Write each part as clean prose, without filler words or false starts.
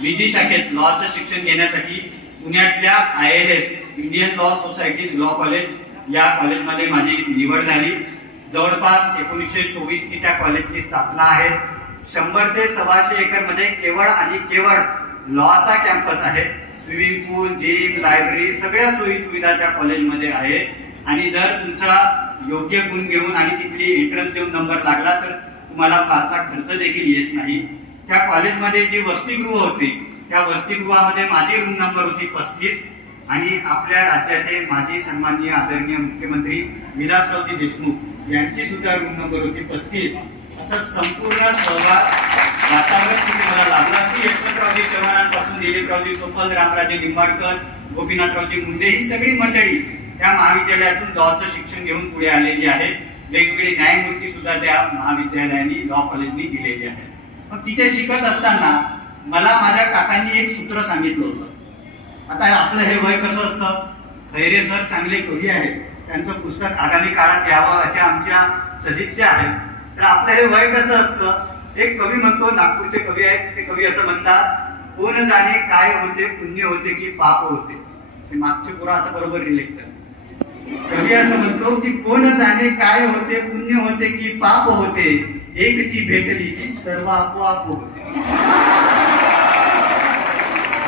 विधी शाखेत लॉचं शिक्षण घेण्यासाठी पुण्यातल्या ILS Indian law society law college या कॉलेजमध्ये माझी निवड झाली. जवळपास 1924 ची त्या कॉलेजची स्थापना आहे. 100 ते 125 एकर मध्ये केवळ आणि केवळ लॉचा कॅम्पस आहे. स्विमिंग पूल, जिम, लायब्ररी सगळ्या सोयी सुविधा त्या कॉलेजमध्ये आहे. आणि जर तुमचा योग्य गुण घेऊन आणि तिथली एंट्रन्स देऊन नंबर लागला तर तुम्हाला फारसा खर्च देखील येत नाही. त्या कॉलेजमध्ये जी वसतिगृह होती त्या वसतिगृहामध्ये माझी रूम नंबर होती 35 आणि आपल्या राज्याचे माजी सन्माननीय आदरणीय मुख्यमंत्री विलासरावजी देशमुख यांची सुद्धा रूम नंबर होती 35. असं संपूर्ण सहवास वातावरण तिथे मला लागलं की यशवंतरावजी चव्हाणांपासून दिलीपरावजी सोपल, रामराजे निंबाळकर, गोपीनाथरावजी मुंडे ही सगळी मंडळी त्या महाविद्यालयातून लॉचं शिक्षण घेऊन पुढे आलेली आहे. वेगवेगळे न्यायमूर्ती सुद्धा त्या महाविद्यालयाने लॉ कॉलेजनी दिलेली आहे. पण तिथे शिकत असताना मला माझ्या काकांनी एक सूत्र सांगितलं होतं. आता आपलं हे वय कसं असतं, खैरे सर चांगले कवी आहेत, त्यांचं पुस्तक आगामी काळात यावं अशा आमच्या सदिच्छा आहेत. तर आपलं हे वय कसं असतं, एक कवी म्हणतो, नागपूरचे कवी आहेत, ते कवी असं म्हणतात, कोण जाणे काय होते, पुण्य होते की पाप होते. ते मागचे पुरा आता बरोबर रिलेट करते. कवी असं म्हणतो की कोण जाणे काय होते, पुण्य होते की पाप होते, एक ती भेटली की सर्व आपोआप होते.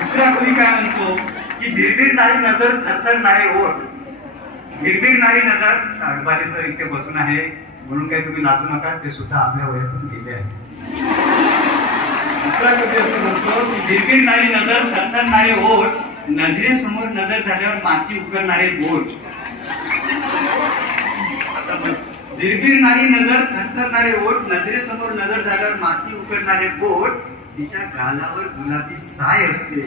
दुसरा कवी काय म्हणतो की भिरभिरणारी नजर, थरथरणारे ओठ. भिरभिरणारी नजर, अडबाले सर इथे बसून आहे म्हणून काही तुम्ही लाजू नका, ते सुद्धा आपल्या वयातून गेले आहे. दुसरा कवी असं म्हणतो की भिरभिरणारी नजर, थरथरणारे ओठ, नजरेसमोर नजर झाल्यावर माती उकरणारे बोट. भिरभिरणारी नजर, थरथरणारे ओठ, नजरेसमोर नजर झाल्यावर माती उकरणारे बोट, तिच्या गालावर गुलाबी साय असते,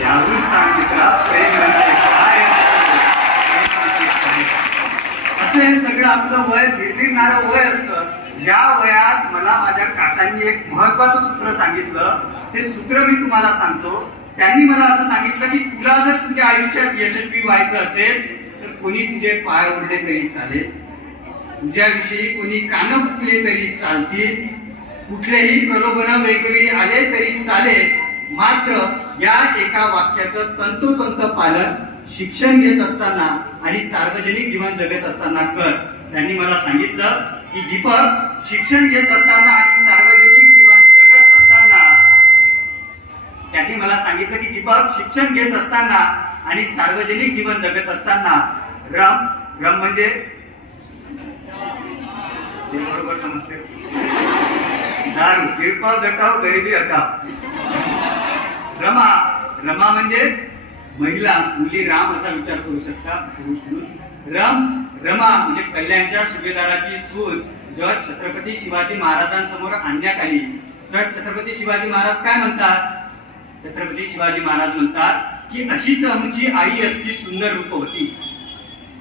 यावरून सांग मित्रा प्रेम म्हणजे काय. असं हे सगळं आपलं वय भिरभिरणारं वय असतं. या वयात मला माझ्या काकांनी एक महत्वाचं सूत्र सांगितलं. ते सूत्र मी तुम्हाला सांगतो. त्यांनी मला असं सांगितलं की तुला जर तुझ्या आयुष्यात यशस्वी व्हायचं असेल तर कोणी तुझे पाय ओढले तरी चालेल, तुझ्याविषयी कोणी कानं फुटले तरी चालतील, कुठलेही प्रलोभन वेगवेगळे आले तरी चालेल, मात्र या एका वाक्याचं तंतोतंत पालन शिक्षण घेत असताना आणि सार्वजनिक जीवन जगत असताना कर. त्यांनी मला सांगितलं की दीपक, शिक्षण घेत असताना आणि सार्वजनिक जीवन जगत असताना, त्यांनी मला सांगितलं की दीपक, शिक्षण घेत असताना आणि सार्वजनिक जीवन जगत असताना रम, रम म्हणजे बरोबर समजते, दारू, किरकोळ गटाव, गरिबी हटाव. रमा, रमा म्हणजे महिला, मुली राम असा विचार करू शकता, पुरुष म्हणून. रम, रमा म्हणजे कल्याणच्या सुभेदाराची सून जेव्हा छत्रपती शिवाजी महाराजांसमोर आणण्यात आली तर छत्रपती शिवाजी महाराज काय म्हणतात? छत्रपती शिवाजी महाराज म्हणतात की अशीच आमची आई असती सुंदर रूपवती,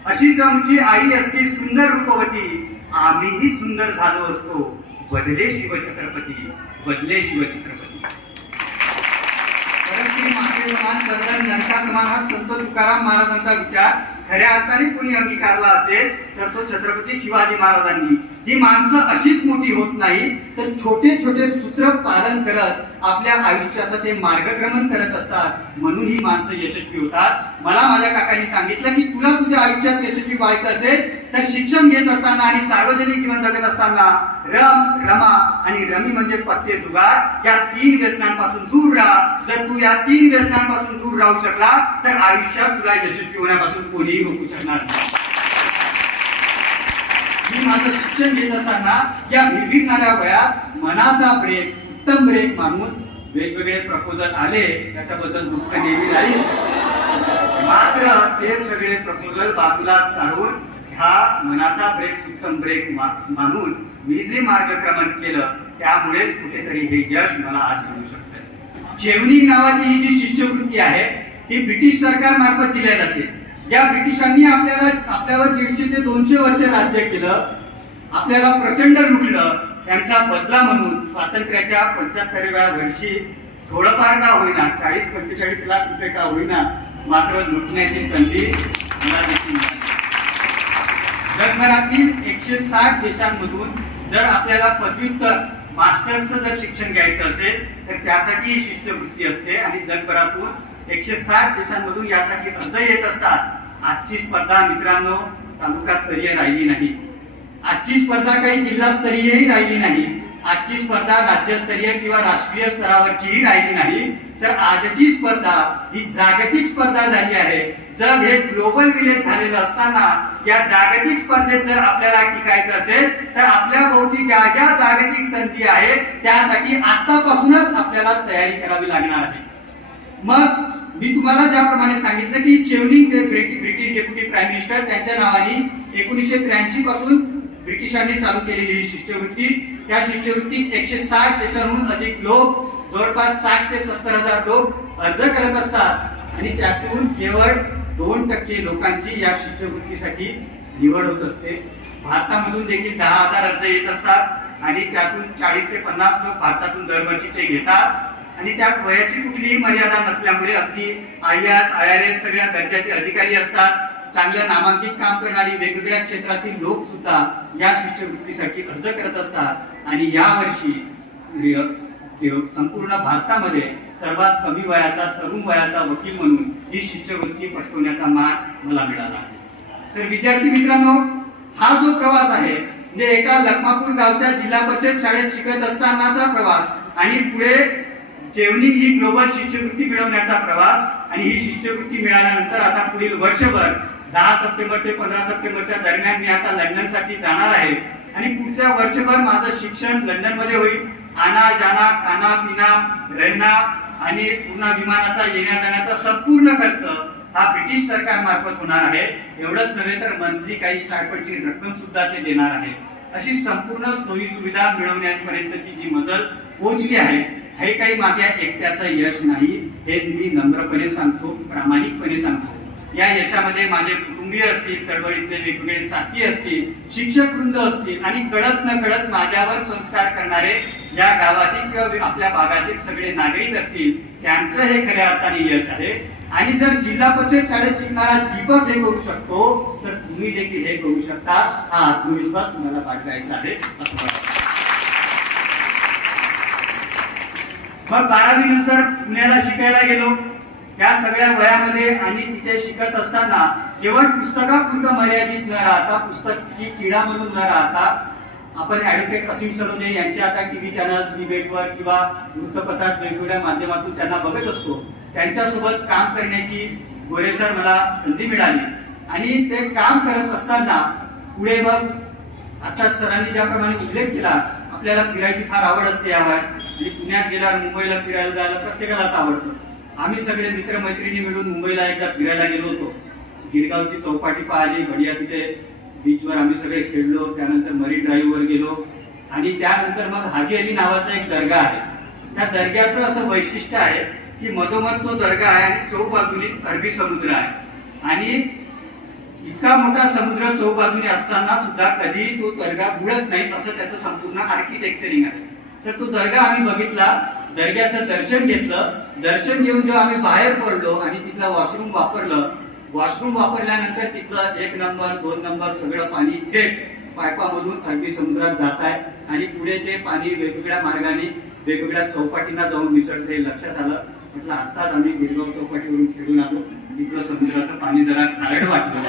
अशीच आमची आई असती सुंदर रूपवती, आम्हीही सुंदर झालो असतो, बदले शिवछत्रपती, बदले शिवछत्रपती. परस्त्री माते समान, कर्दन नरका समान हा संत तुकाराम महाराजांचा विचार खऱ्या अर्थाने कोणी अंगीकारला असेल तर तो छत्रपती शिवाजी महाराजांनी. ही माणसं अशीच मोठी होत नाही तर छोटे छोटे सूत्र पालन करत आपल्या आयुष्याचं ते मार्गक्रमण करत असतात, म्हणून ही माणसं यशस्वी होतात. मला माझ्या काकांनी सांगितलं की तुला तुझ्या आयुष्यात यशस्वी व्हायचं असेल तर शिक्षण घेत असताना आणि सार्वजनिक जीवन जगत असताना रम, रमा आणि रमी म्हणजे पत्ते जुगार या 3 व्यसनांपासून दूर राहा. जर तू या 3 व्यसनांपासून दूर राहू शकला तर आयुष्यात तुला यशस्वी होण्यापासून कोणीही रोखू शकणार नाही. मी माझं शिक्षण घेत असताना या भिरभिरणाऱ्या वयात मनाचा ब्रेक, उत्तम ब्रेक मानून वेगवेगळे प्रपोजल आले, त्याच्याबद्दल दुःख नेहमी राहील. मात्र ते सगळे प्रपोजल बाजूला सारून हा मनाचा ब्रेक, उत्तम ब्रेक मानून मी जे मार्गक्रमण केलं त्यामुळेच कुठेतरी हे यश मला आज मिळू शकतं. जेवणी नावाची ही जी शिष्यवृत्ती आहे ही ब्रिटिश सरकार मार्फत दिली जाते. ज्या ब्रिटिशांनी आपल्यावर 150 ते 200 वर्ष राज्य केलं, आपल्याला प्रचंड लुटलं, त्यांचा बदला म्हणून स्वातंत्र्याच्या 75व्या वर्षी थोडंफार का होईना, 40-45 लाख रुपये का होईना, मात्र लुटण्याची संधी मला देखील मिळाली. जगभरातील 160 देशांमधून जर आपल्याला पदव्युत्तर मास्टर्सचं जर शिक्षण घ्यायचं असेल तर त्यासाठी ही शिष्यवृत्ती असते आणि जगभरातून 160 देशांमधून यासाठी अर्ज येत असतात। आजची स्पर्धा मित्रांनो तालुकास्तरीय राहिली नाही, आजची स्पर्धा काही जिल्हास्तरीयही राहिली नाही, आजची स्पर्धा राज्यस्तरीय किंवा राष्ट्रीय स्तरावरचीही राहिली नाही, तर आजची स्पर्धा ही जागतिक स्पर्धा झाली आहे। जग हे ग्लोबल विलेज झालेलं असताना या जागतिक स्पर्धेत जर आपल्याला टिकायचं असेल तर आपल्या भोवती ज्या ज्या जागतिक संधी आहेत त्यासाठी आतापासूनच आपल्याला तयारी करावी लागणार आहे। मग मी तुम्हाला ज्याप्रमाणे सांगितलं की चेवनिंग ब्रिटिश डेप्युटी प्राईम मिनिस्टर त्यांच्या नावाने 1983 पासून ब्रिटिशांनी चालू केलेली ही शिष्यवृत्ती, त्या शिष्यवृत्तीत 160 देशांहून अधिक लोक जवळपास 60 ते 70 हजार लोक अर्ज करत असतात आणि त्यातून केवळ 2% लोकांची या शिष्यवृत्तीसाठी निवड होत असते। भारतामधून देखील 10,000 अर्ज येत असतात आणि त्यातून 40 ते 50 लोक भारतातून दरवर्षी ते घेतात आणि त्यात वयाची कुठलीही मर्यादा नसल्यामुळे अगदी IAS, IRS सगळ्या दर्जाचे अधिकारी असतात, चांगल्या नामांकित काम करणारी वेगवेगळ्या क्षेत्रातील लोक सुद्धा या शिष्यवृत्तीसाठी अर्ज करत असतात आणि यावर्षी संपूर्ण भारतामध्ये सर्वात कमी वयाचा तरुण वयाचा वकील म्हणून ही शिष्यवृत्ती पटकवण्याचा मान मला मिळाला आहे। तर विद्यार्थी मित्रांनो, हा जो प्रवास आहे म्हणजे एका लखमापूर गावच्या जिल्हा परिषद शाळेत शिकत असतानाचा प्रवास आणि पुढे चेवनिंग ही ग्लोबल शिष्यवृत्ती मिळवण्याचा प्रवास आणि ही शिष्यवृत्ती मिळाल्यानंतर आता पुढील वर्षभर 10 सप्टेंबर ते 15 सप्टेंबरच्या दरम्यान मी आता लंडनसाठी जाणार आहे आणि पुढच्या वर्षभर माझं शिक्षण लंडनमध्ये होईल। आना जाना खाना पिना रहना आणि पूर्ण विमानाचा येण्या जाण्याचा संपूर्ण खर्च हा ब्रिटिश सरकार मार्फत होणार आहे। एवढंच नव्हे तर मंथली काही स्टायपेंडची रक्कम सुद्धा ते देणार आहे। अशी संपूर्ण सोयी सुविधा मिळवण्यापर्यंतची जी मदत पोहोचली आहे हे काही माझ्या एकट्याचं यश नाही, हे मी नम्रपणे सांगतो, प्रामाणिकपणे सांगतो। या यशामध्ये माझे कुटुंबीय असतील, चळवळीतले वेगवेगळे साथी असतील, शिक्षक वृंद असतील आणि कळत न कळत माझ्यावर संस्कार करणारे या गावातील किंवा आपल्या भागातील सगळे नागरिक असतील, त्यांचं हे खऱ्या अर्थाने यश आहे। आणि जर जिल्हा परिषद शाळेत शिकणारा दीपक हे करू शकतो तर तुम्ही देखील हे करू शकता, हा आत्मविश्वास तुम्हाला बाळगायचा आहे असं वाटतं। मग 12वी नंतर पुण्याला शिकायला गेलो। या सगळ्या वयामध्ये आणि तिथे शिकत असताना केवळ पुस्तकापुरतं मर्यादित न राहता, पुस्तकी किडा म्हणून न राहता आपण ऍडव्होकेट असीम सरोदे यांचे आता टीव्ही चॅनल्स, डिबेटवर किंवा वृत्तपत्रात वेगवेगळ्या माध्यमातून त्यांना बघत असतो। त्यांच्यासोबत काम करण्याची गोरेसर मला संधी मिळाली आणि ते काम करत असताना पुढे मग आता सरांनी ज्याप्रमाणे उल्लेख केला, आपल्याला फिरायची फार आवड असते या वयात आणि पुण्यात गेल्यावर मुंबईला फिरायला जायला प्रत्येकालाच आवडतं। आम्ही सगळे मित्रमैत्रिणी मिळून मुंबईला एकदा फिरायला गेलो होतो। गिरगावची चौपाटी पाहिली, बढिया तिथे बीचवर आम्ही सगळे खेळलो, त्यानंतर मरीन ड्राईव्हवर गेलो आणि त्यानंतर मग हाजी अली नावाचा एक दर्गा आहे। त्या दर्ग्याचं असं वैशिष्ट्य आहे की मधोमध तो दर्गा आहे आणि चौबाजूने अरबी समुद्र आहे आणि इतका मोठा समुद्र चौबाजूने असताना सुद्धा कधी तो दर्गा बुडत नाही असं त्याचं संपूर्ण आर्किटेक्चरिंग आहे। तर तो दर्गा आम्ही बघितला, दर्ग्याचं दर्शन घेतलं, दर्शन घेऊन जेव्हा आम्ही बाहेर पडलो आणि तिथलं वॉशरूम वापरलं, वॉशरूम वापरल्यानंतर तिथलं 1 नंबर 2 नंबर सगळं पाणी थेट पाईपामधून अरबी समुद्रात जात आहे आणि पुढे ते पाणी वेगवेगळ्या मार्गाने वेगवेगळ्या चौपाटींना जाऊन मिसळते। लक्षात आलं, म्हटलं आत्ताच आम्ही गिरगाव चौपाटीवरून खेळून आलो, तिथलं समुद्राचं पाणी जरा खारट वाटलं,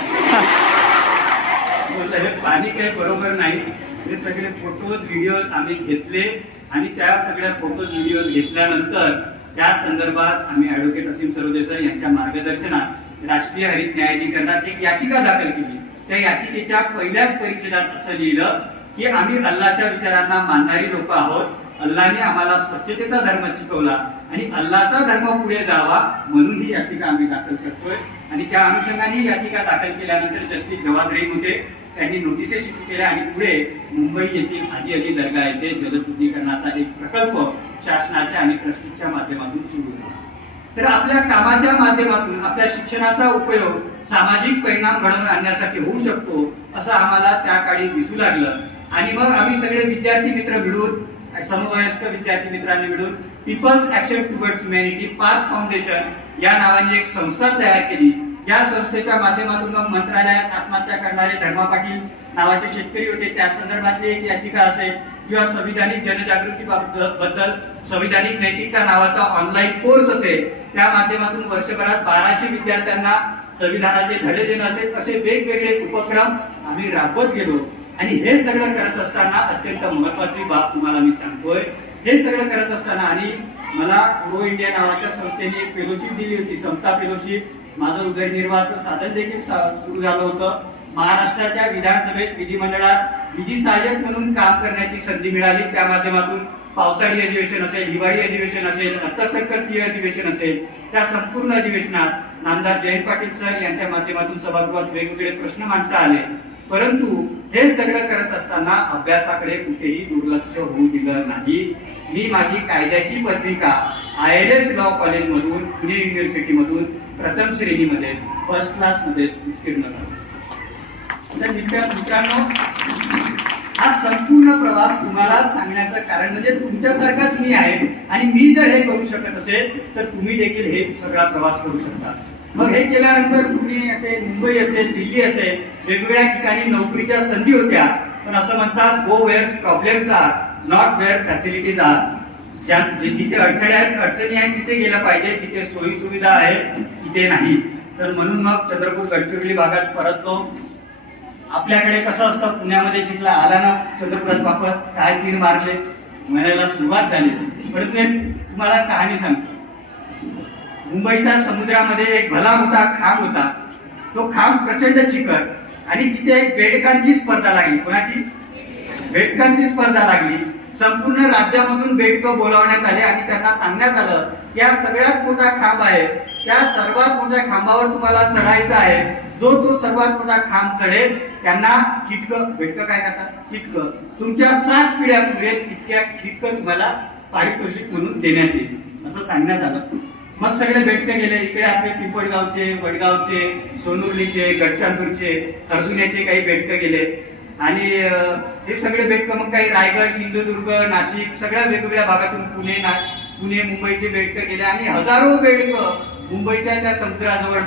म्हटलं हे पाणी काही बरोबर नाही। हे सगळे फोटोज व्हिडिओज आम्ही घेतले आणि त्या सगळ्या फोटोज व्हिडिओज घेतल्यानंतर त्या संदर्भात आम्ही ऍडव्होकेट असीम सरोदे सर यांच्या मार्गदर्शनात राष्ट्रीय हरित न्यायाधिकरणात एक याचिका दाखल केली। त्या याचिकेच्या पहिल्याच परिच्छेदात असं लिहिलं की आम्ही अल्लाच्या विचारांना मानणारी लोक आहोत, अल्लाने आम्हाला स्वच्छतेचा धर्म शिकवला आणि अल्लाचा धर्म पुढे जावा म्हणून ही याचिका आम्ही दाखल करतोय। आणि त्या अनुषंगाने याचिका दाखल केल्यानंतर जस्टिस जवाद रहीम होते, त्यांनी नोटिसेस इश्यू केल्या आणि पुढे मुंबई येथील हाजी अली दर्गा येथे जलशुद्धीकरणाचा एक प्रकल्प शासनाच्या आणि ट्रस्टीच्या माध्यमातून सुरू झाला। तर आपल्या कामाच्या माध्यमातून आपल्या शिक्षणाचा उपयोग सामाजिक परिणाम घडवून आणण्यासाठी होऊ शकतो असं आम्हाला त्या काळी दिसू लागलं आणि मग आम्ही सगळे विद्यार्थी मित्र मिळून, समवयस्क विद्यार्थी मित्रांनी मिळून people's action towards humanity path foundation या नावाने एक संस्था तयार केली। या संस्थेच्या माध्यमातून मग मंत्रालयात आत्महत्या करणारे धर्मा पाटील नावाचे शेतकरी होते, त्या संदर्भातली एक याचिका असेल किंवा संविधानिक जनजागृती बद्दल संविधानिक नैतिकता नावाचा ऑनलाईन कोर्स असेल, त्या माध्यमातून वर्षभरात 1200 विद्यार्थ्यांना संविधानाचे धडे देणं असेल, असे वेगवेगळे उपक्रम आम्ही राबवत गेलो. आणि हे सगळं करत असताना अत्यंत महत्वाची बाब तुम्हाला मी सांगतोय. हे सगळं करत असताना आणि मला ग्रो इंडिया नावाच्या संस्थेने एक फेलोशिप दिली होती, समता फेलोशिप. माझं उदरनिर्वाहाचं साधन देखील सुरू झालं होतं. महाराष्ट्राच्या विधानसभेत विधिमंडळात विधी सहाय्यक म्हणून काम करण्याची संधी मिळाली. त्या माध्यमातून पावसाळी अधिवेशन असेल, हिवाळी अधिवेशन असेल, अर्थसंकल्पीय अधिवेशन असेल, त्या संपूर्ण अधिवेशनात नामदार जयंत पाटील सर यांच्या माध्यमातून सभागृहात वेगवेगळे प्रश्न मांडता आले. परंतु हे सगळं करत असताना अभ्यासाकडे कुठेही दुर्लक्ष होऊ दिलं नाही. मी माझी कायद्याची पत्रिका ILS लॉ कॉलेज मधून, पुणे युनिव्हर्सिटी मधून प्रथम श्रेणीमध्ये फर्स्ट क्लास मध्ये उत्तीर्ण झालो. मित्रांनो, हा संपूर्ण प्रवास तुम्हाला सांगण्याचं कारण म्हणजे तुमच्यासारखाच मी आहे आणि मी जर हे करू शकत असेल तर तुम्ही देखील हे सगळा प्रवास करू शकता. मग हे केल्यानंतर तुम्ही असेल, मुंबई असेल, दिल्ली असेल, वेगवेगळ्या ठिकाणी नोकरीच्या संधी होत्या. पण असं म्हणतात, go where problems are, not where facilities are. जिथे अडथळे आहेत, अडचणी आहेत, तिथे गेलं पाहिजे. जिथे सोयी सुविधा आहेत तिथे नाही. तर म्हणून मग चंद्रपूर गडचिरोली भागात परतलो. आपल्याकडे कसं असतं, पुण्यामध्ये शिकला, आला ना चंद्रपुरात वापस, काय तीर मारले म्हणायला सुरुवात झाली. परंतु तुम्हाला कहाणी सांगतो. मुंबईच्या समुद्रामध्ये एक भला मोठा खांब होता. तो खांब प्रचंड चिकट आणि तिथे एक बेडकांची स्पर्धा लागली. कोणाची? बेडकांची स्पर्धा लागली. संपूर्ण राज्यामधून बेडकं बोलावण्यात आले आणि त्यांना सांगण्यात आलं की हा सगळ्यात मोठा खांब आहे, त्या सर्वात मोठ्या खांबावर तुम्हाला चढायचं आहे. जो सर्वात मोठा खांब चढेल त्यांना किटकं, बेडकं काय करतात, किटकं, तुमच्या 7 पिढ्या पुरेल तितक्या किटकं तुम्हाला पारितोषिक म्हणून देण्यात येईल, असं सांगण्यात आलं. मग सगळे बेडके गेले. इकडे आपले पिंपळगावचे, वडगावचे, सोनुर्लीचे, गडचांदूरचे, अर्जुन्याचे काही बेडके गेले. आणि हे सगळे बेडकं मग काही रायगड, सिंधुदुर्ग, नाशिक, सगळ्या वेगवेगळ्या भागातून पुणे, मुंबईचे बेडकं गेले. आणि हजारो बेडकं मुंबईच्या त्या समुद्राजवळ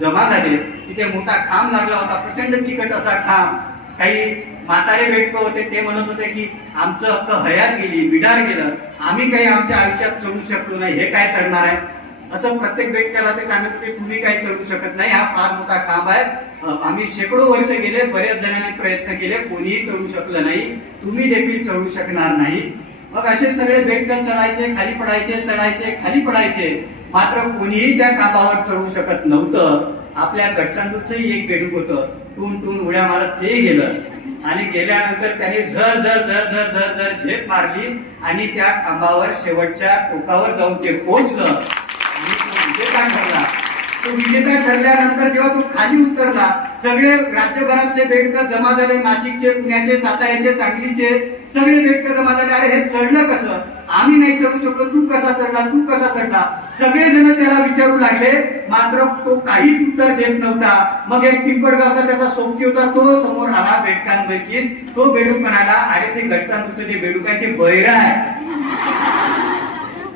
जमा झाले. तिथे मोठा खांब लागला होता, प्रचंड चिकट असा खांब. काही म्हातारे बेडकं होते, ते म्हणत होते की आमचं हक्क हयात गेली, बिडार गेलं, आम्ही काही आमच्या आयुष्यात चढू शकलो नाही, हे काय चढणार आहे. असं प्रत्येक बेडक्याला ते सांगत होते, तुम्ही काही चढू शकत नाही, हा फार मोठा खांब आहे, आम्ही शेकडो वर्ष गेले, बऱ्याच जणांनी प्रयत्न केले, कोणीही चढू शकलं नाही, तुम्ही देखील चढू शकणार नाही. मग असे सगळे बेडकं चढायचे, खाली पडायचे, चढायचे, खाली पडायचे, मात्र कोणीही त्या खांबावर चढू शकत नव्हतं. आपल्या गडचांदूरचंही एक बेडूक होतं, टून टून उड्या मारत ते गेलं आणि गेल्यानंतर त्याने झर झर झर झर झर झर झेप मारली आणि त्या खांबावर शेवटच्या टोकावर जाऊन ते पोहोचलं आणि तो विजेता ठरला. तो विजेता ठरल्यानंतर जेव्हा तो खाली उतरला, सगळे राज्यभरातले बेडकं जमा झाले, नाशिकचे, पुण्याचे, साताऱ्याचे, सांगलीचे सगळे बेडकं जमा झाले. अरे हे चढलं कसं, आम्ही नाही चढू शकलो, तू कसा चढला, तू कसा चढला, सगळे जण त्याला विचारू लागले. मात्र तो काहीच उत्तर देत नव्हता. मग एक पिंपळगावचा त्याचा सोबती होता, तो समोर आला बेडकांपैकी. तो बेडूक म्हणाला, अरे ते गडचांदूरचं जे बेडूक आहे ते बहिरं आहे,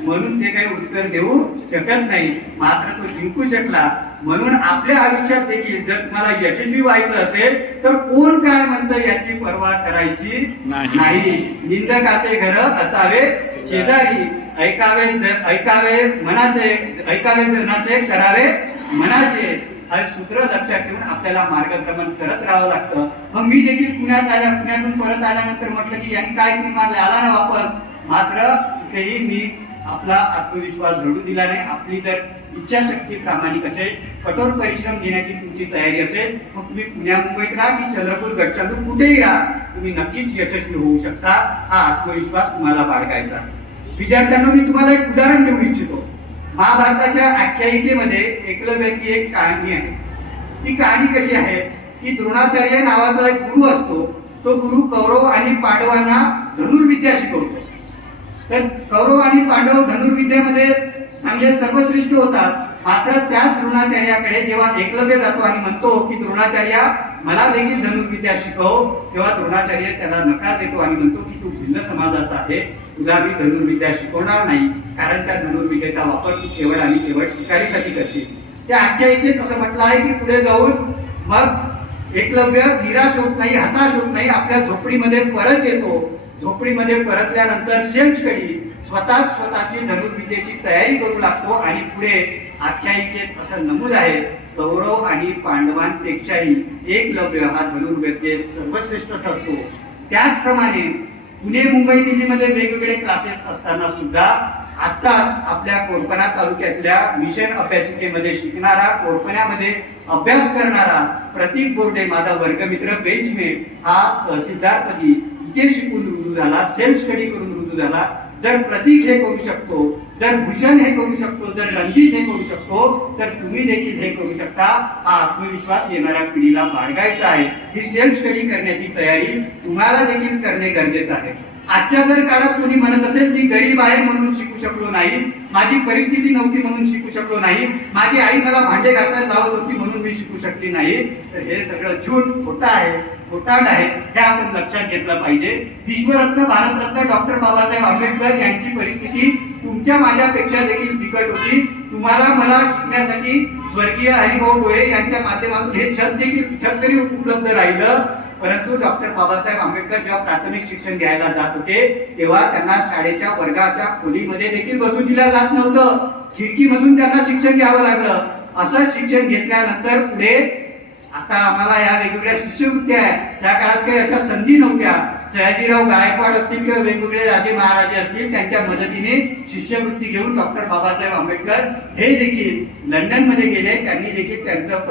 म्हणून ते काही उत्तर देऊ शकत नाही. मात्र तो जिंकू शकला. म्हणून आपल्या आयुष्यात देखील जर तुम्हाला यशस्वी व्हायचं असेल तर कोण काय म्हणतं याची पर्वा करायची नाही. निंदकाचे घर असावे शेजारी, ऐकावे मनाचे, ऐकावे जनाचे, करावे मनाचे. हे सूत्र लक्षात ठेवून आपल्याला मार्गक्रमण करत राहावं लागतं. मग मी देखील पुण्यातून परत आल्यानंतर म्हटलं की यांनी काय तुम्ही आला ना वापस. मात्र कुठेही मी आपला आत्मविश्वास घडू दिला नाही. आपली जर इच्छाशक्ती प्रामाणिक असेल, कठोर परिश्रम घेण्याची तुमची तयारी असेल, मग तुम्ही पुण्या मुंबईत राहा की चंद्रपूर गडचांदूर कुठेही राहा, तुम्ही नक्कीच यशस्वी होऊ शकता. हा आत्मविश्वास तुम्हाला बाळगायचा. विद्यार्थ्यांना मी तुम्हाला एक उदाहरण देऊ इच्छितो. महाभारताच्या आख्यायिकेमध्ये एकलव्याची एक कहाणी आहे. ती कहाणी कशी आहे की द्रोणाचार्य नावाचा एक गुरु असतो. तो गुरु कौरव आणि पांडवांना धनुर्विद्या शिकवतो. तर कौरव आणि पांडव धनुर्विद्यामध्ये चांगले सर्वश्रेष्ठ होतात. मात्र त्याच द्रोणाचार्याकडे जेव्हा एकलव्य जातो आणि म्हणतो की द्रोणाचार्य मला देखील धनुर्विद्या शिकव, तेव्हा द्रोणाचार्य त्याला नकार देतो आणि म्हणतो की तू भिल्ल समाजाचा आहे, तुला मी धनुर्विद्या शिकवणार नाही, कारण त्या धनुर्विद्येचा वापर तू केवळ आणि केवळ शिकारीसाठी करशील. त्या आख्यायिकेत असं म्हटलं आहे की पुढे जाऊन मग एकलव्य निराश होत नाही, हताश होत नाही, आपल्या झोपडीमध्ये परत येतो. झोपडीमध्ये परतल्यानंतर सेल्फ स्टडी स्वतःची धनुर्विद्येची तयारी करू लागतो आणि पुढे आख्यायिकेत असं नमूद आहे, कौरव आणि पांडवांपेक्षाही एकलव्य हा धनुर्विद्येत सर्वश्रेष्ठ ठरतो. त्याचप्रमाणे पुणे, मुंबई, दिल्लीमध्ये वेगवेगळे क्लासेस असताना सुद्धा आत्ताच आपल्या कोरपणा तालुक्यातल्या मिशन अभ्यासिकेमध्ये शिकणारा, कोरपण्यामध्ये अभ्यास करणारा प्रतीक बोर्डे, माझा वर्गमित्र, बेंचमेट, हा तहसीलदारपदी इथे शिकून रुजू झाला, सेल्फ स्टडी करून रुजू झाला. जर प्रतीक हे करू शकतो, जर भूषण हे करू शकतो, जर रणजित हे करू शकतो, तर तुम्ही देखील हे करू शकता. हा आत्मविश्वास येणाऱ्या पिढीला बाळगायचा आहे. ही सेल्फ स्टडी करण्याची तयारी तुम्हाला देखील करणे गरजेचं आहे. आजच्या जर काळात कोणी म्हणत असेल मी गरीब आहे म्हणून शिकू शकलो नाही, माझी परिस्थिती नव्हती म्हणून शिकू शकलो नाही, माझी आई मला भांडे घासायला लावत होती म्हणून मी शिकू शकली नाही, तर हे सगळं झूट, खोटा आहे, खोटांड आहे. हे आपण लक्षात घेतलं पाहिजे. विश्वरत्न, भारतरत्न डॉक्टर बाबासाहेब आंबेडकर यांची परिस्थिती तुमच्या माझ्यापेक्षा देखील बिकट होती. तुम्हाला मला शिकण्यासाठी स्वर्गीय हरिभाऊ डोळे यांच्या माध्यमातून हे छत तरी उपलब्ध राहिलं. परंतु डॉक्टर बाबासाहेब आंबेडकर जेव्हा प्राथमिक शिक्षण घ्यायला जात होते तेव्हा त्यांना शाळेच्या वर्गाच्या खोलीमध्ये देखील बसू दिलं जात नव्हतं. खिडकीमधून त्यांना शिक्षण घ्यावं लागलं. असं शिक्षण घेतल्यानंतर पुढे आता आम्हाला या वेगवेगळ्या शिष्यवृत्त्या आहेत. त्या काळात काही अशा संधी नव्हत्या. सयाजीराव गायकवाड असतील किंवा वेगवेगळे राजे महाराजे असतील, त्यांच्या मदतीने शिष्यवृत्ती घेऊन डॉक्टर बाबासाहेब आंबेडकर हे देखील लंडनमध्ये गेले. त्यांनी देखील त्यांचं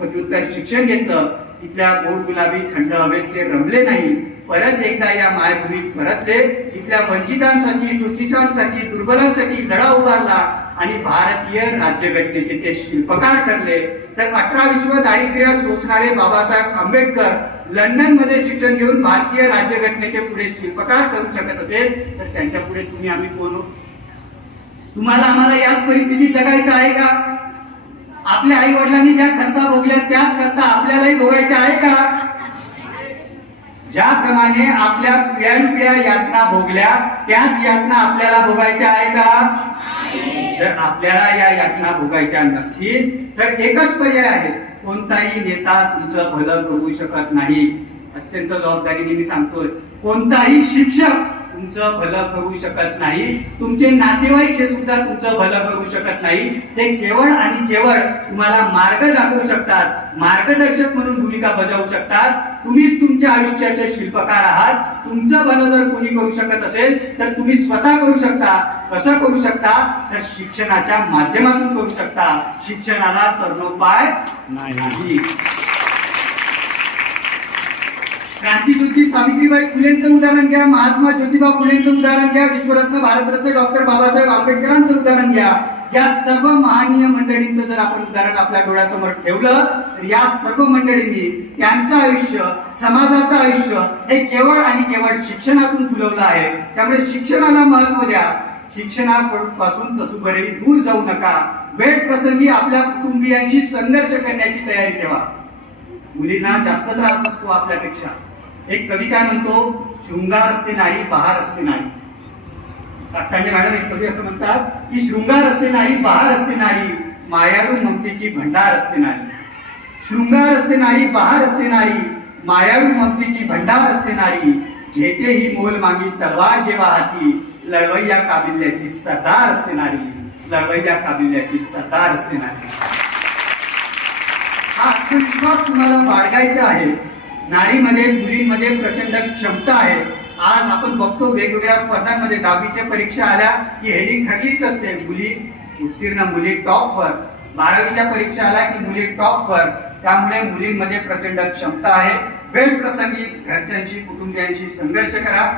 पदव्युत्तर शिक्षण घेतलं. इथल्या गोड गुलाबी थंड हवेत ते रमले नाही. परत एकदा या मायभूमीत परतले. इथल्या वंचितांसाठी, शोषितांसाठी, दुर्बलांसाठी लढा उभारला आणि भारतीय राज्यघटनेचे ते शिल्पकार ठरले. तर 18 विश्व दारिद्र्य सोसणारे बाबासाहेब आंबेडकर लंडन मध्ये शिक्षण घेऊन भारतीय राज्यघटनेचे पुढे शिल्पकार करू शकत असेल तर त्यांच्या पुढे तुम्ही आम्ही कोण हो? तुम्हाला आम्हाला याच परिस्थितीत जगायचं आहे का? आपल्या आई वडिलांनी ज्या खस्ता भोगल्या त्याच खस्ता आपल्यालाही भोगायच्या आहे का? ज्याप्रमाणे आपल्या पिढ्या यातना भोगल्या त्याच यातना आपल्याला भोगायच्या आहे का? जर आपल्याला या यातना भोगायच्या नसतील तर एकच पर्याय आहे, कोणताही नेता तुमचं भलं करू शकत नाही. अत्यंत जबाबदारीने मी सांगतोय, कोणताही शिक्षक तुमचं भलं करू शकत नाही. तुमचे नातेवाईक हे सुद्धा तुमचं भलं करू शकत नाही. ते केवळ आणि केवळ तुम्हाला मार्ग दाखवू शकतात, मार्गदर्शक म्हणून भूमिका बजावू शकतात. तुम्हीच तुमच्या आयुष्याचे शिल्पकार आहात. तुमचं भलं जर कोणी करू शकत असेल तर तुम्ही स्वतः करू शकता. कसं करू शकता? तर शिक्षणाच्या माध्यमातून करू शकता. शिक्षणाला तरणोपाय नाही. क्रांतीज्योती सावित्रीबाई फुलेंचं उदाहरण घ्या, महात्मा ज्योतिबा फुलेंचं उदाहरण घ्या, विश्वरत्न भारतरत्न डॉक्टर बाबासाहेब आंबेडकरांचं उदाहरण घ्या. या सर्व महानीय मंडळींचं जर आपण उदाहरण आपल्या डोळ्यासमोर ठेवलं तर या सर्व मंडळींनी त्यांचं आयुष्य, समाजाचं आयुष्य हे केवळ आणि केवळ शिक्षणातून फुलवलं आहे. त्यामुळे शिक्षणाला महत्व द्या. शिक्षणापासून कसुबरी दूर जाऊ नका. वेळ प्रसंगी आपल्या कुटुंबियांशी संघर्ष करण्याची तयारी ठेवा. मुलींना जास्त त्रास असतो आपल्यापेक्षा. एक कवी काय म्हणतो, शृंगार असते नारी, बहार असते नारी. काकसांडे मॅडम एक कवी असं म्हणतात की शृंगार असते नारी, बहार असते नारी, मायाळू ममतेची भंडार असते नारी. शृंगार असते नारी, बहार असते नारी, मायाळू ममतेची भंडार असते नारी, घेते ही मोल मागी तलवार जेव्हा हाती, लढवय्या काबिल्याची सरदार असते नारी, लढवय्या काबिल्याची सरदार असते नारी. हा आत्मविश्वास तुम्हाला बाळगायचा आहे. नारीमध्ये, मुलींमध्ये प्रचंड क्षमता आहे. आज आपण बघतो वेगवेगळ्या स्पर्धांमध्ये 10वीच्या परीक्षा आल्या की हेडिंग ठरलीच असते, मुली उत्तीर्ण, मुली टॉपवर. 12वीच्या परीक्षा आल्या की मुली टॉपवर. त्यामुळे मुलींमध्ये प्रचंड क्षमता आहे. वेळ प्रसंगी घरच्यांशी, कुटुंबियांशी संघर्ष करा.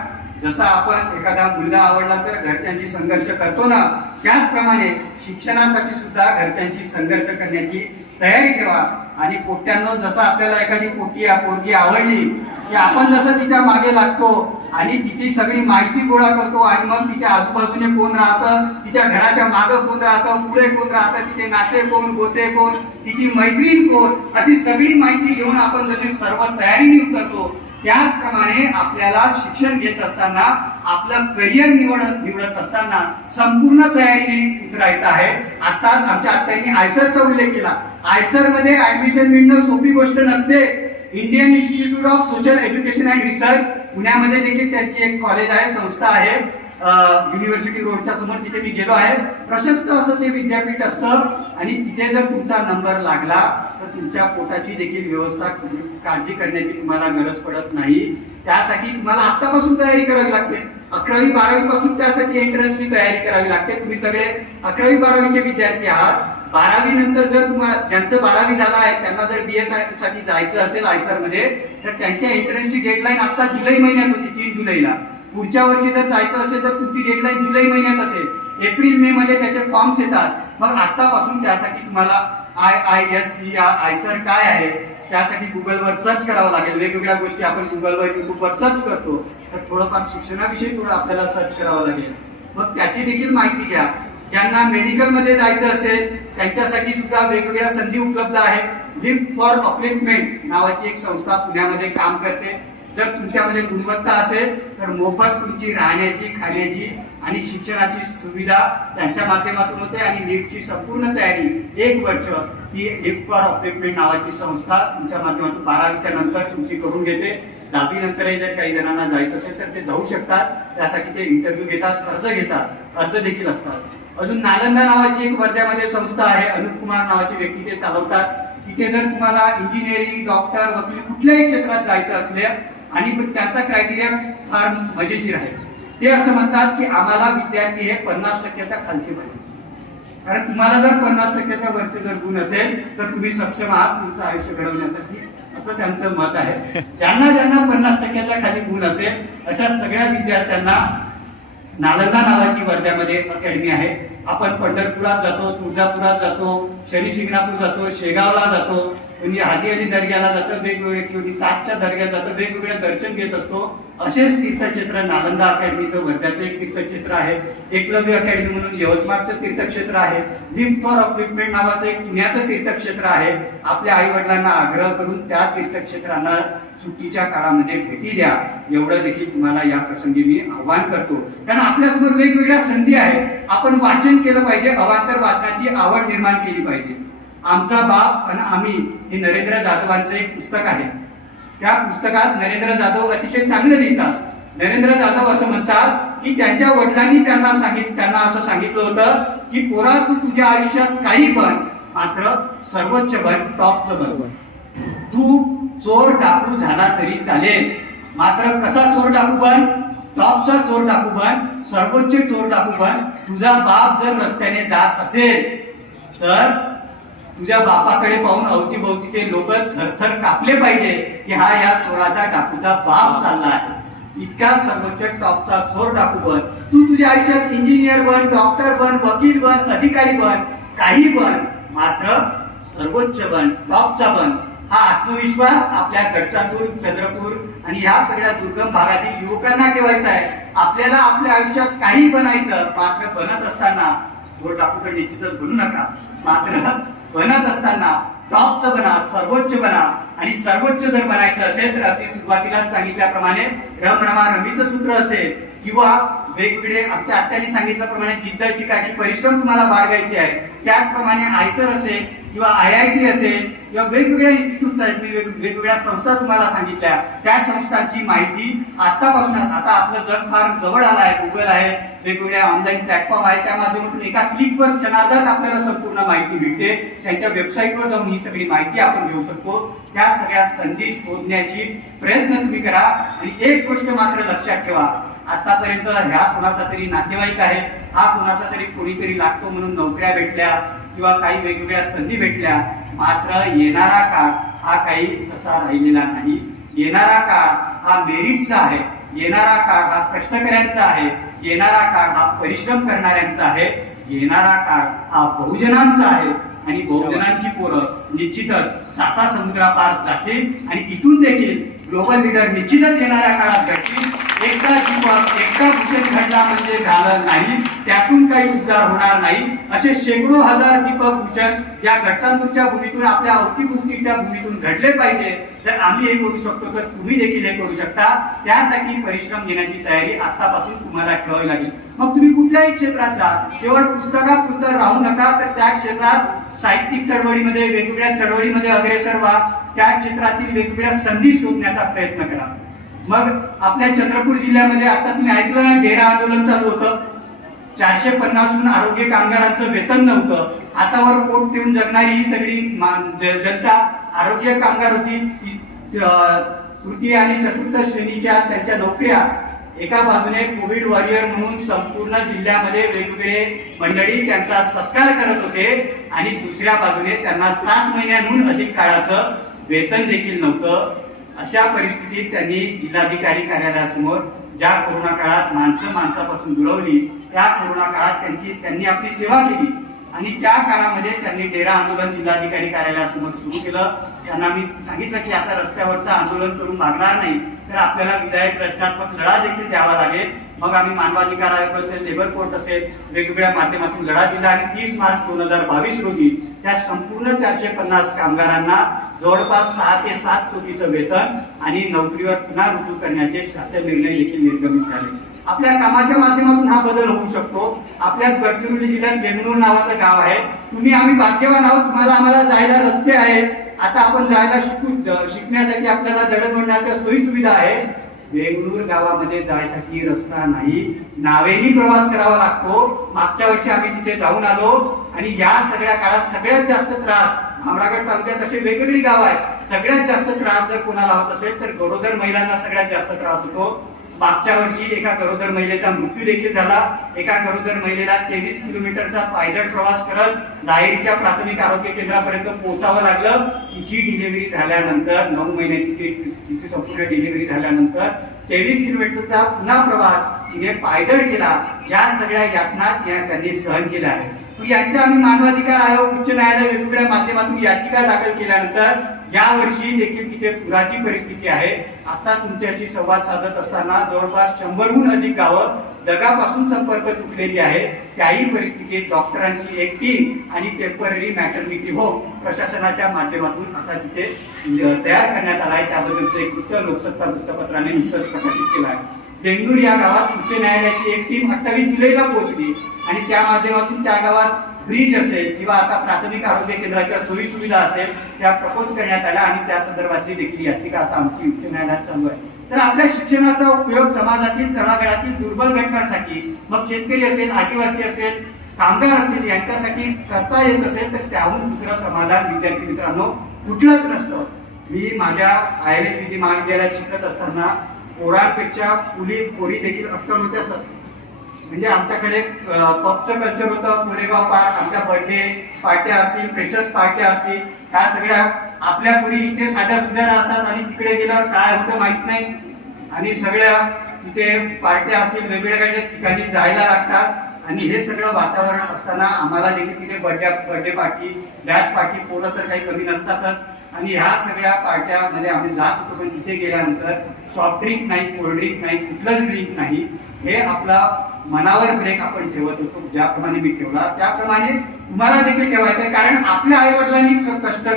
जसा आपण एखादा मुलगा आवडला तर घरच्यांशी संघर्ष करतो ना, त्याचप्रमाणे शिक्षणासाठी सुद्धा घरच्यांशी संघर्ष करण्याची तयारी ठेवा. आणि पोट्यांनो, जसं आपल्याला एखादी पोरगी आवडली की आपण जसं तिच्या मागे लागतो आणि तिची सगळी माहिती गोळा करतो आणि मग तिच्या आजूबाजूने कोण राहतं, तिच्या घराच्या मागं कोण राहतं, पुढे कोण राहतं, तिचे नाते कोण, गोते कोण, तिची मैत्रीण कोण, अशी सगळी माहिती घेऊन आपण जशी सर्व तयारीने उतरतो, त्याचप्रमाणे आपल्याला शिक्षण घेत असताना, आपलं करिअर निवडत असताना संपूर्ण तयारीने उतरायचं आहे. आताच आमच्या आत्यांनी आयसरचा उल्लेख केला. आयसर मध्ये ऍडमिशन मिळणं सोपी गोष्ट नसते. Indian institute of social education and research पुण्यामध्ये देखील त्यांची एक कॉलेज आहे, संस्था आहे, युनिव्हर्सिटी रोडच्या समोर, तिथे मी गेलो आहे. प्रशस्त असं ते विद्यापीठ असतं आणि तिथे जर तुमचा नंबर लागला तर तुमच्या पोटाची देखील व्यवस्था काळजी करण्याची तुम्हाला गरज पडत नाही. त्यासाठी तुम्हाला आतापासून तयारी करावी लागते. 11वी 12वी पासून त्यासाठी एंट्रन्सची तयारी करावी लागते. तुम्ही सगळे 11वी 12वीचे विद्यार्थी आहात. 12वी नंतर जर तुम्हाला, ज्यांचं 12वी झालं आहे त्यांना जर BS साठी जायचं असेल आयसर मध्ये, तर त्यांच्या एंट्रन्सची डेडलाईन आता जुलै महिन्यात होती, 3 जुलैला. पुढच्या वर्षी जर जायचं असेल तर तुमची डेडलाईन जुलै महिन्यात असेल. एप्रिल मे मध्ये त्याचे फॉर्म्स येतात. मग आतापासून त्यासाठी तुम्हाला IISc आयसर काय आहे त्यासाठी गुगलवर सर्च करावं लागेल. वेगवेगळ्या गोष्टी आपण गुगलवर, युट्यूबवर सर्च करतो, तर थोडंफार शिक्षणाविषयी थोडं आपल्याला सर्च करावं लागेल. मग त्याची देखील माहिती घ्या. ज्यांना मेडिकल मध्ये जायचं असेल त्यांच्यासाठी सुद्धा वेगवेगळ्या संधी उपलब्ध आहेत. लिफ्ट फॉर अपलिफ्टमेंट नावाची एक संस्था पुण्यामध्ये काम करते. जर तुमच्यामध्ये गुणवत्ता असेल तर मोफत तुमची राहण्याची, खाण्याची आणि शिक्षणाची सुविधा त्यांच्या माध्यमातून होते. आणि नीटची संपूर्ण तयारी 1 वर्ष ही लिफ्ट फॉर अपलिफ्टमेंट नावाची संस्था तुमच्या माध्यमातून 12वीच्या नंतर तुमची करून घेते. 10वी नंतरही जर काही जणांना जायचं असेल तर ते जाऊ शकतात. त्यासाठी ते इंटरव्ह्यू घेतात, अर्ज घेतात, अर्ज देखील असतात. अजून नालंदा नावाची एक वर्ध्यामध्ये संस्था आहे, अनुप कुमार नावाची व्यक्ती ते चालवतात. तिथे जर तुम्हाला इंजिनिअरिंग, डॉक्टर, वकील कुठल्याही क्षेत्रात जायचं असले आणि त्यांचा क्रायटेरिया फार मजेशीर आहे. ते असं म्हणतात की आम्हाला विद्यार्थी हे 50% खालचे पाहिजे. कारण तुम्हाला जर 50% वरचे जर गुण असेल तर तुम्ही सक्षम आहात तुमचं आयुष्य घडवण्यासाठी, असं त्यांचं मत आहे. ज्यांना 50% खाली गुण असेल अशा सगळ्या विद्यार्थ्यांना नालंदा नावाची वर्ध्यामध्ये अकॅडमी आहे. आपण पंढरपुरात जातो, तुळजापुरात जातो, शनी शिंगणापूर जातो, शेगावला जातो, म्हणजे हाजी अली दर्ग्याला जातं, वेगवेगळे किंवा ताजच्या दर्ग्यात जातं, वेगवेगळे दर्शन घेत असतो. असेच तीर्थक्षेत्र नालंदा अकॅडमीचं वर्ध्याचं एक तीर्थक्षेत्र आहे. एकलव्य अकॅडमी म्हणून यवतमाळचं तीर्थक्षेत्र आहे. लिफ्ट फॉर अपलिफ्टमेंट नावाचं एक पुण्याचं तीर्थक्षेत्र आहे. आपल्या आई वडिलांना आग्रह करून त्या तीर्थक्षेत्रांना सुट्टीच्या काळामध्ये भेटी द्या, एवढं देखील तुम्हाला या प्रसंगी मी आवाहन करतो. कारण आपल्यासमोर वेगवेगळ्या संधी आहेत. आपण वाचन केलं पाहिजे, अवांतर वाचनाची आवड निर्माण केली पाहिजे. आमचा बाप आणि आम्ही हे नरेंद्र जाधवांचं एक पुस्तक आहे. त्या पुस्तकात नरेंद्र जाधव अतिशय चांगले लिहितात. नरेंद्र जाधव असं म्हणतात की त्यांच्या वडिलांनी त्यांना असं सांगितलं होतं की पोरा तू तुझ्या आयुष्यात काही बन, मात्र सर्वोच्च बन, टॉपचं बन. तू चोर डाकू झाला तरी चालेल, मात्र कसा चोर डाकू बन? टॉपचा चोर डाकू बन, सर्वोच्च चोर डाकू बन. तुझा बाप जर रस्त्याने जात असेल तर तुझ्या बापाकडे पाहून अवतीभोवतीचे लोक थरथर कापले पाहिजे की हा या चोराचा डाकूचा बाप चालला आहे. इतका सर्वोच्च टॉपचा चोर डाकू बन. तू तुझ्या आयुष्यात इंजिनियर बन, डॉक्टर बन, वकील बन, अधिकारी बन, काही बन, मात्र सर्वोच्च बन, टॉपचा बन. हा आत्मविश्वास आपल्या गडचांदूर, चंद्रपूर आणि ह्या सगळ्या दुर्गम भागातील युवकांना ठेवायचा आहे. आपल्याला आपल्या आयुष्यात काही बनायचं, मात्र बनत असताना चोर डाकूकडे निश्चितच बनू नका. मात्र बनत असताना टॉपचं बना, सर्वोच्च बना. आणि सर्वोच्च जर बनायचं असेल तर अगदी सुरुवातीलाच सांगितल्याप्रमाणे रमरमा रमीचं सूत्र असेल किंवा वेगवेगळे आत्याने सांगितल्याप्रमाणे जिद्द, चिकाटी, परिश्रम तुम्हाला बाळगायचे आहे. त्याचप्रमाणे आयसर असेल किंवा IIT असेल किंवा वेगवेगळ्या इन्स्टिट्यूट्स आहेत, वेगवेगळ्या संस्था तुम्हाला सांगितल्या, त्या संस्थांची माहिती आतापासूनच, आता आपलं जग फार जवळ आलं आहे, गुगल आहे, वेगवेगळ्या ऑनलाईन प्लॅटफॉर्म आहे, त्या माध्यमातून एका क्लिकवर क्षणार्धात आपल्याला संपूर्ण माहिती मिळते. त्यांच्या वेबसाईटवर जाऊन ही सगळी माहिती आपण घेऊ शकतो. त्या सगळ्या संधी शोधण्याची प्रयत्न तुम्ही करा. आणि एक गोष्ट मात्र लक्षात ठेवा, आतापर्यंत ह्या कोणाचा तरी नातेवाईक आहे, हा कोणाचा तरी कोणीतरी लागतो म्हणून नोकऱ्या भेटल्या किंवा काही वेगवेगळ्या संधी भेटल्या, मात्र येणारा काळ हा काही तसा राहिलेला नाही. येणारा काळ हा मेरिटचा आहे, येणारा काळ हा कष्टकऱ्यांचा आहे, येणारा काळ हा परिश्रम करणाऱ्यांचा आहे, येणारा काळ हा बहुजनांचा आहे. आणि बहुजनांची पोरं निश्चितच 7 समुद्रापार जातील आणि इथून देखील ग्लोबल लीडर निश्चितच येणाऱ्या काळात घडतील. एकटा दीपक, एकटा भूषण घडला म्हणजे झालं नाही, त्यातून काही उद्धार होणार नाही. असे शेकडो हजार दीपक भूषण या गडचांदूरच्या भूमीतून, आपल्या अवतीभोवतीच्या भूमीतून घडले पाहिजे. तर आम्ही हे करू शकतो, तर तुम्ही देखील हे करू शकता. त्यासाठी परिश्रम घेण्याची तयारी आतापासून तुम्हाला ठेवावी लागेल. मग तुम्ही कुठल्याही क्षेत्रात जा, केवळ पुस्तकात उत्तर राहू नका, तर त्या क्षेत्रात साहित्यिक चळवळीमध्ये, वेगवेगळ्या चळवळीमध्ये अग्रेसर व्हा. त्या क्षेत्रातील वेगवेगळ्या संधी शोधण्याचा प्रयत्न करा. मग आपल्या चंद्रपूर जिल्ह्यामध्ये आता तुम्ही ऐकलं ना, डेरा आंदोलन चालू होतं. 450हून आरोग्य कामगारांचं वेतन नव्हतं. हातावर पोट ठेवून जगणारी ही सगळी जनता आरोग्य कामगार होती. तृतीय आणि चतुर्थ श्रेणीच्या त्यांच्या नोकऱ्या एका बाजूने कोविड वॉरियर म्हणून संपूर्ण जिल्ह्यामध्ये वेगवेगळे मंडळी त्यांचा सत्कार करत होते आणि दुसऱ्या बाजूने त्यांना 7 महिन्यांहून अधिक काळाचं वेतन देखील नव्हतं. अशा परिस्थितीत त्यांनी जिल्हाधिकारी कार्यालयासमोर ज्या कोरोना काळात माणसापासून दुरावली, त्या कोरोना काळात त्यांनी आपली सेवा केली आणि त्या काळामध्ये त्यांनी डेरा आंदोलन जिल्हाधिकारी कार्यालयासमोर सुरू केलं. त्यांना मी सांगितलं की आता रस्त्यावरचं आंदोलन करून भागणार नाही, तर आपल्याला विधायक रचनात्मक लढा देखील द्यावा लागेल. मग आम्ही मानवाधिकार आयोग असेल, लेबर कोर्ट असेल, वेगवेगळ्या माध्यमातून लढा दिला आणि 30 मार्च 2022 रोजी त्या संपूर्ण 450 कामगारांना जवळपास 6 ते 7 कोटीचं वेतन आणि नोकरीवर पुन्हा रुजू करण्याचे शासन निर्णय देखील निर्गमित झाले. आपल्या कामाच्या माध्यमातून हा बदल होऊ शकतो. आपल्या गडचिरोली जिल्ह्यात बेंगळूर नावाचं गाव आहे. आम्ही भाग्यवान आहोत, आम्हाला जायला रस्ते आहेत. आता आपण जायला शिकण्यासाठी आपल्याला दळणवळणाच्या सोयी सुविधा आहे. बेंगळूर गावामध्ये जायसाठी रस्ता नाही, नावेनी प्रवास करावा लागतो. मागच्या वर्षी आम्ही तिथे जाऊन आलो आणि या सगळ्या काळात सगळ्यात जास्त त्रास भामरागड तालुक्यात असे वेगवेगळी गाव आहेत. सगळ्यात जास्त त्रास जर कोणाला होत असेल तर गरोदर महिलांना सगळ्यात जास्त त्रास होतो. मागच्या वर्षी एका गरोदर महिलेचा मृत्यू देखील झाला. एका गरोदर महिलेला 23 किलोमीटरचा पायदळ प्रवास करत लाहेरीच्या प्राथमिक आरोग्य केंद्रापर्यंत पोहोचावं लागलं. तिची डिलिव्हरी झाल्यानंतर 9 महिन्याची तिची संपूर्ण डिलिव्हरी झाल्यानंतर 23 किलोमीटरचा पुन्हा प्रवास तिने पायदळ केला. या सगळ्या यातना त्यांनी सहन केल्या आहेत. यांच्या आम्ही मानवाधिकार आयोग, उच्च न्यायालय वेगवेगळ्या माध्यमातून याचिका दाखल केल्यानंतर यावर्षी देखील तिथे पुराची परिस्थिती आहे. आता तुमच्याशी संवाद साधत असताना जवळपास 100हून अधिक गावं जगापासून संपर्क तुटलेली आहे. त्याही परिस्थितीत डॉक्टरांची एक टीम आणि टेम्पररी मॅटर्निटी होम प्रशासनाच्या माध्यमातून आता तिथे तयार करण्यात आला आहे. त्याबद्दलचं एक वृत्त लोकसत्ता वृत्तपत्राने नुकतंच प्रकाशित केलं आहे. बेंगळूर या गावात उच्च न्यायालयाची एक टीम 28 जुलैला पोहोचली आणि त्या माध्यमातून त्या गावात ब्रिज असेल किंवा आता प्राथमिक आरोग्य केंद्राच्या सोयी सुविधा असेल त्या प्रपोज करण्यात आल्या आणि त्या संदर्भातली देखील याचिका आता आमची उच्च न्यायालयात चालू आहे. तर आपल्या शिक्षणाचा उपयोग समाजातील तळागाळातील दुर्बल घटकांसाठी, मग शेतकरी असेल, आदिवासी असेल, कामगार असतील, यांच्यासाठी करता येत असेल तर त्याहून दुसरं समाधान विद्यार्थी मित्रांनो कुठलंच नसतं. मी माझ्या ILS विधी महाविद्यालयात शिकत असताना पोरांपेक्षा पोरी देखील अट्टल होत्या सर. म्हणजे आमच्याकडे पबचं कल्चर होतं. कोरेगाव पार्क, आमच्या बर्थडे पार्ट्या असतील, फ्रेशर्स पार्ट्या असतील, ह्या सगळ्या आपल्या पुरी इथे साध्या सुध्या राहतात आणि तिकडे गेल्यावर काय होतं माहित नाही. आणि सगळ्या तिथे पार्ट्या असतील, वेगवेगळ्या ठिकाणी जायला लागतात आणि हे सगळं वातावरण असताना आम्हाला देखील तिथे बर्थडे पार्टी, डॅश पार्टी, पोरं तर काही कमी नसतातच. आणि ह्या सगळ्या पार्ट्यामध्ये आम्ही जात होतो, पण तिथे गेल्यानंतर सॉफ्ट ड्रिंक नाही, कोल्ड ड्रिंक नाही, कुठलंच ड्रिंक नाही. हे आपला मनावर ब्रेक आपण ठेवत होतो. ज्याप्रमाणे मी ठेवला त्याप्रमाणे तुम्हाला देखील ठेवायचं आहे. कारण आपल्या आई वडिलांनी कष्ट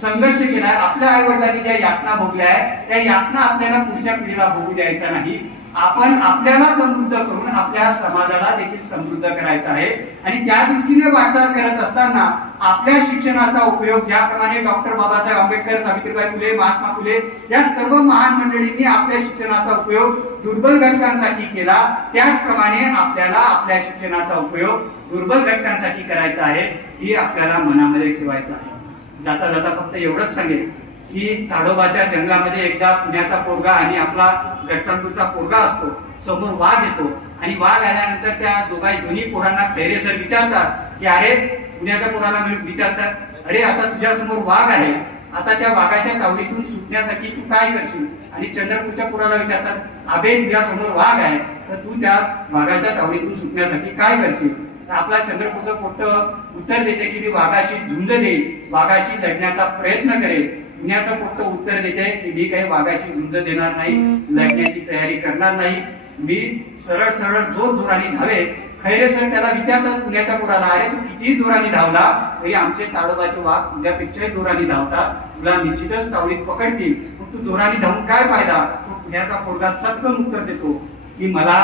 संघर्ष केलाय, आपल्या आई वडिलांनी ज्या यातना भोगल्या आहेत त्या यातना आपल्याला पुढच्या पिढीला भोगू द्यायचा नाही. आपण आपल्याला समृद्ध करून आपल्या समाजाला देखील समृद्ध करायचं आहे. आणि त्या दृष्टीने वाटचाल करत असताना आपल्या शिक्षणाचा उपयोग ज्याप्रमाणे डॉक्टर बाबासाहेब आंबेडकर, सावित्रीबाई फुले, महात्मा फुले या सर्व महान मंडळींनी आपल्या शिक्षणाचा उपयोग दुर्बल घटकांसाठी केला, त्याचप्रमाणे आपल्याला आपल्या शिक्षणाचा उपयोग दुर्बल घटकांसाठी करायचा आहे. ही आपल्याला मनामध्ये ठेवायचं आहे. जाता जाता फक्त एवढंच सांगेल की ताडोबाच्या जंगलामध्ये एकदा पुण्याचा पोरगा आणि आपला गडचंडूरचा पोरगा असतो. समोर वाघ येतो आणि वाघ आल्यानंतर त्या दोन्ही पोरांना खैरे सर विचारतात की अरे, पुण्याच्या पोराला विचारतात, अरे आता तुझ्या समोर वाघ आहे, आता त्या वाघाच्या तावडीतून सुटण्यासाठी तू काय करशील? आणि चंद्रपूरच्या पोराला विचारतात, अबे तुझ्या समोर वाघ आहे तर तू त्या वाघाच्या तावडीतून सुटण्यासाठी काय करशील? तर आपला चंद्रपूरचं पोट्ट उत्तर देते की मी वाघाशी झुंज देईल, वाघाशी लढण्याचा प्रयत्न करेल. पुण्याचं पोट्ट उत्तर देते की मी काही वाघाशी झुंज देणार नाही, लढण्याची तयारी करणार नाही, मी सरळ सरळ जोराने धावे. खैरे सर त्याला विचारतात पुण्याच्या पोराला, अरे तू किती जोराने धावला तरी आमचे ताडोबाचे वाघ तुझ्यापेक्षाही जोराने धावतात, तुला निश्चितच तावडीत पकडतील, मग तू जोराने धावून काय फायदा? तो पुण्याचा पोरगा चटकन उत्तर देतो की मला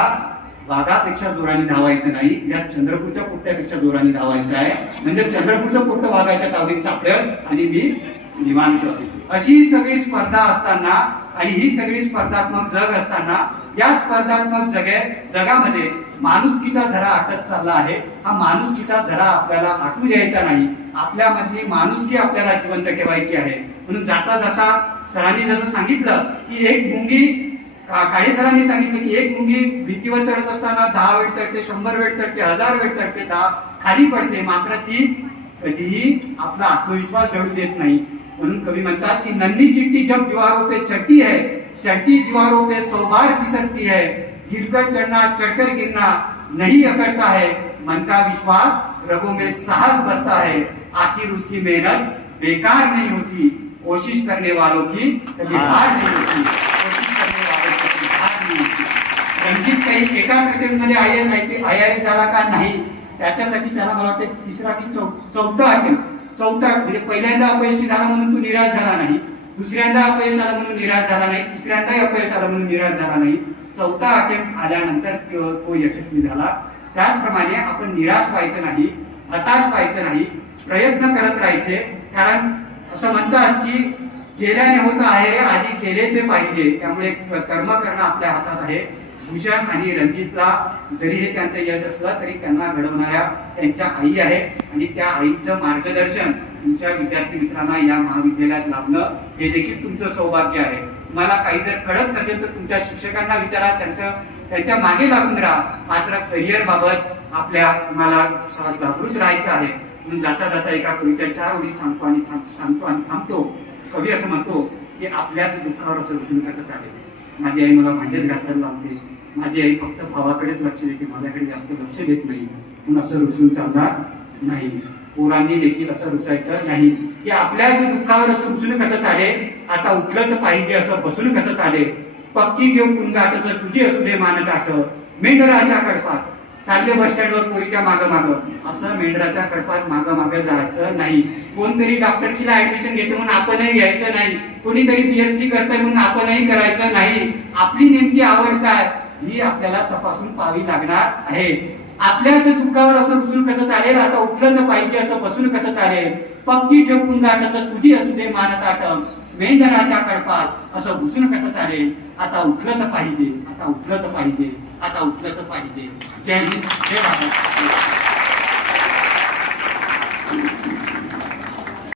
वाघापेक्षा जोराने धावायचं नाही, या चंद्रपूरच्या पोट्ट्यापेक्षा जोराने धावायचं आहे. म्हणजे चंद्रपूरचं पोट्ट वाघाच्या तावडीत सापडेल आणि मी निवांत. अशी सगळी स्पर्धा असताना आणि ही सगळी स्पर्धात्मक जग असताना या स्पर्धात्मक जगामध्ये माणुसकीचा झरा आटत चालला आहे. हा माणुसकीचा झरा आपल्याला आटू द्यायचा नाही. आपल्यामधली माणुसकी आपल्याला जिवंत ठेवायची आहे. म्हणून जाता जाता सरांनी जसं सांगितलं की एक मुंगी, काळे सरांनी सांगितलं की एक मुंगी भीतीवर चढत असताना 10 वेळ चढते, 100 वेळ चढते, 1000 वेळ चढते, खाली पडते, मात्र ती कधीही आपला आत्मविश्वास ढळू देत नाही. म्हणून कवी म्हणतात की नन्ही चिट्टी जब दीवारों पे चढ़ती है, चढ़ती दीवारों पे 100 बार फिसलती है, गिरकर चढ़ना चढ़कर गिरना नहीं अकड़ता है, मन का विश्वास रगों में साहस भरता है, आखिर उसकी मेहनत बेकार नहीं होती, कोशिश करने वालों की कभी हार नहीं होती, कोशिश करने वालों की कभी हार नहीं होती. रणजित काही एकाच अटेम्प्टमध्ये IAS झाला का नाही, त्याच्यासाठी त्याला मला वाटतं तिसरा की चौथा अटेम्प्ट, म्हणजे पहिल्यांदा अपयशी झाला म्हणून तो निराश झाला नाही, दुसऱ्यांदा अपयश आला म्हणून निराश झाला नाही, तिसऱ्यांदा अपयश आला म्हणून निराश झाला नाही, चौथा अटेम्प्ट आल्यानंतर तो यशस्वी झाला. त्याचप्रमाणे आपण निराश व्हायचं नाही, हताश व्हायचं नाही, प्रयत्न करत राहायचे. कारण असं म्हणतात की केल्याने होत आहे, आधी केलेचे पाहिजे. त्यामुळे कर्म करणं आपल्या हातात आहे. भूषण आणि रणजितला जरी हे त्यांचं यश असलं तरी त्यांना घडवणाऱ्या त्यांच्या आई आहे आणि त्या आईचं मार्गदर्शन तुमच्या विद्यार्थी मित्रांना या महाविद्यालयात लाभणं हे देखील तुमचं सौभाग्य आहे. तुम्हाला काही जर कळत नसेल तर तुमच्या शिक्षकांना विचारा, त्यांच्या मागे लागून राहा. मात्र करिअर बाबत तुम्हाला जागृत राहायचं आहे. म्हणून जाता जाता एका कवीच्या 4 ओळी सांगतो आणि थांबतो. कवी असं म्हणतो की आपल्याच दुःखावर असं रुजून कसं चालेल. माझी आई मला भांडेच घासायला लावते, माझी आई फक्त भावाकडेच लक्ष देते, माझ्याकडे जास्त लक्ष देत नाही, म्हणून असं रुसून चालणार नाही. पोरांनी देखील असं रुसायचं नाही की आपल्याच दुःखावर असं रुसून कसं चालेल, आता उठलंच पाहिजे असं बसून कसं चालेल. पक्की घेऊन कुंगाटच तुझी असू दे मान काट, मेंढराच्या कडपात चालले बस स्टँडवर पोरीच्या मागं असं मेंढराच्या कडपात मागं जायचं नाही. कोणतरी डॉक्टरकीला ऍडमिशन घेतो म्हणून आपणही घ्यायचं नाही, कोणीतरी BSc करताय म्हणून आपणही करायचं नाही. आपली नेमकी आवड काय ही आपल्याला तपासून पाहावी लागणार आहे. आपल्याच दुःखावर असं बसून कसं चालेल, आता उठलंच पाहिजे असं बसून कसं चालेल. पक्की ठेवून गाठत तुझी असू दे मान ताट, मेंढराच्या कळपात असं बसून कसं चालेल. आता उठलंच पाहिजे, आता उठलंच पाहिजे, आता उठलंच पाहिजे. जय हिंद, जय भारत.